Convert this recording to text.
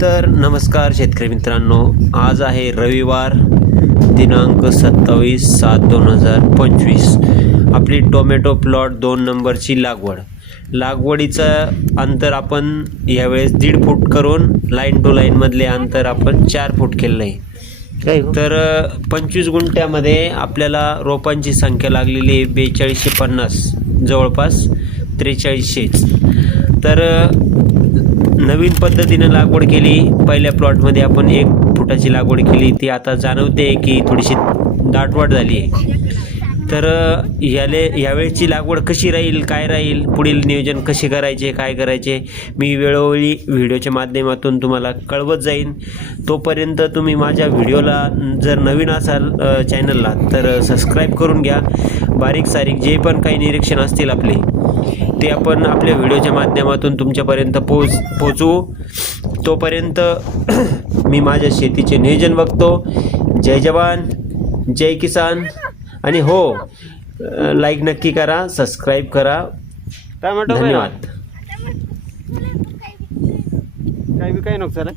तर नमस्कार शेतकरी मित्रांनो, आज आहे रविवार दिनांक 27/7/2025. आपली टोमॅटो प्लॉट 2 नंबरची लागवडीचं अंतर आपण यावेळेस 1.5 फूट करून लाईन टू लाईनमधले अंतर आपण 4 फूट केलं आहे. तर 25 गुंठ्यामध्ये आपल्याला रोपांची संख्या लागलेली आहे 4250, जवळपास 4300. तर नवीन पद्धतीने लागवड केली. पहिल्या प्लॉटमध्ये आपण 1 फुटाची लागवड केली, ती आता जाणवते की थोडीशी दाटवाट झाली आहे. तर यावेळेची लागवड कशी राहील, काय राहील, पुढील नियोजन कसे करायचे, काय करायचे, मी वेळोवेळी व्हिडिओच्या माध्यमातून तुम्हाला कळवत जाईन. तोपर्यंत तुम्ही माझ्या व्हिडिओला जर नवीन असाल चॅनलला तर सबस्क्राईब करून घ्या. बारीक सारीक जे पण काही निरीक्षण असतील आपले ते आपण आपल्या व्हिडिओच्या माध्यमातून तुमच्यापर्यंत पोचवू. तोपर्यंत मी माझ्या शेतीचे नियोजन बघतो. जय जवान जय किसान. आणि हो, लाईक नक्की करा, सबस्क्राईब करा. धन्यवाद. काही नको सर.